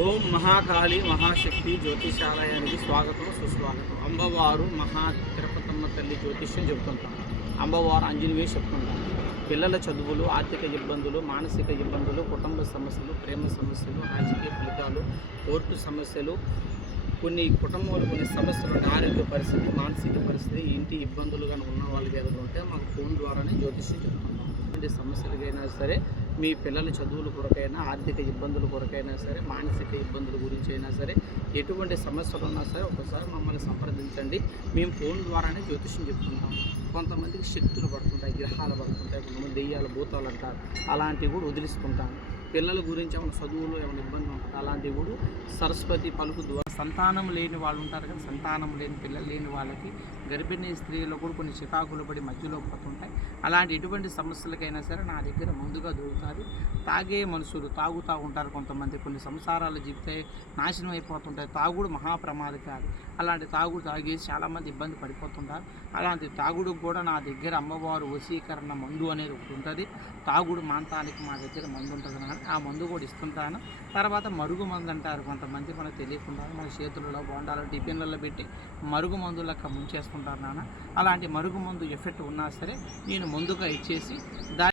ఓం మహాకాళి మహాశక్తి జ్యోతిషాలయానికి స్వాగతం సుస్వాగతం. అమ్మవారు మహా తిరుపతమ్మ తల్లి జ్యోతిష్యం చెబుతుంటాం అమ్మవారు అంజనీవే చెప్తుంటాం పిల్లల చదువులు ఆర్థిక ఇబ్బందులు మానసిక ఇబ్బందులు కుటుంబ సమస్యలు ప్రేమ సమస్యలు రాజకీయ ఫలితాలు కోర్టు సమస్యలు కొన్ని కుటుంబంలో కొన్ని సమస్యలు ఆరోగ్య పరిస్థితి మానసిక పరిస్థితి ఇంటి ఇబ్బందులుగా ఉన్న వాళ్ళకి ఏదైనా ఉంటే మాకు ఫోన్ ద్వారానే జ్యోతిష్యం చెప్తుంటాం ఎటువంటి సమస్యలకైనా సరే మీ పిల్లల చదువుల కొరకైనా ఆర్థిక ఇబ్బందుల కొరకైనా సరే మానసిక ఇబ్బందుల గురించి అయినా సరే ఎటువంటి సమస్యలు ఉన్నా సరే ఒకసారి మమ్మల్ని సంప్రదించండి. మేము ఫోన్ ద్వారానే జ్యోతిష్యం చెప్తుంటాం. కొంతమందికి శక్తులు పడుతుంటాయి గ్రహాలు పడుతుంటాయి కొంతమంది దెయ్యాలు భూతాలు అంటారు. అలాంటివి కూడా వదిలిస్తుంటాం. పిల్లల గురించి ఏమైనా చదువులో ఏమైనా ఇబ్బంది ఉంటుంది అలాంటివి కూడా సరస్వతి పలుకు ద్వారా సంతానం లేని వాళ్ళు ఉంటారు కదా సంతానం లేని పిల్లలు లేని వాళ్ళకి గర్భిణీ స్త్రీలు కూడా కొన్ని చికాకులు పడి మధ్యలో పోతుంటాయి. అలాంటి ఎటువంటి సమస్యలకైనా సరే నా దగ్గర ముందుగా దొరుకుతారు. తాగే మనుషులు తాగుతూ ఉంటారు కొంతమంది. కొన్ని సంసారాలు జీవితే నాశనం అయిపోతుంటాయి. తాగుడు మహాప్రమాదకారి అలాంటి తాగుడు తాగేసి చాలామంది ఇబ్బంది పడిపోతుంటారు. అలాంటి తాగుడు కూడా నా దగ్గర అమ్మవారు వశీకరణ మందు అనేది ఒకటి ఉంటుంది. తాగుడు మాంతానికి మా దగ్గర మందు ఉంటుంది. ఆ మందు కూడా ఇస్తుంటాను. తర్వాత మరుగు మందు అంటారు కొంతమంది మనకు తెలియకుండా మన చేతులలో బోండాలు టిఫిన్లలో పెట్టి మరుగు మందు లెక్క ముంచేసుకుంటారు నాన్న. అలాంటి మరుగు మందు ఎఫెక్ట్ ఉన్నా సరే నేను ముందుగా ఇచ్చేసి దాని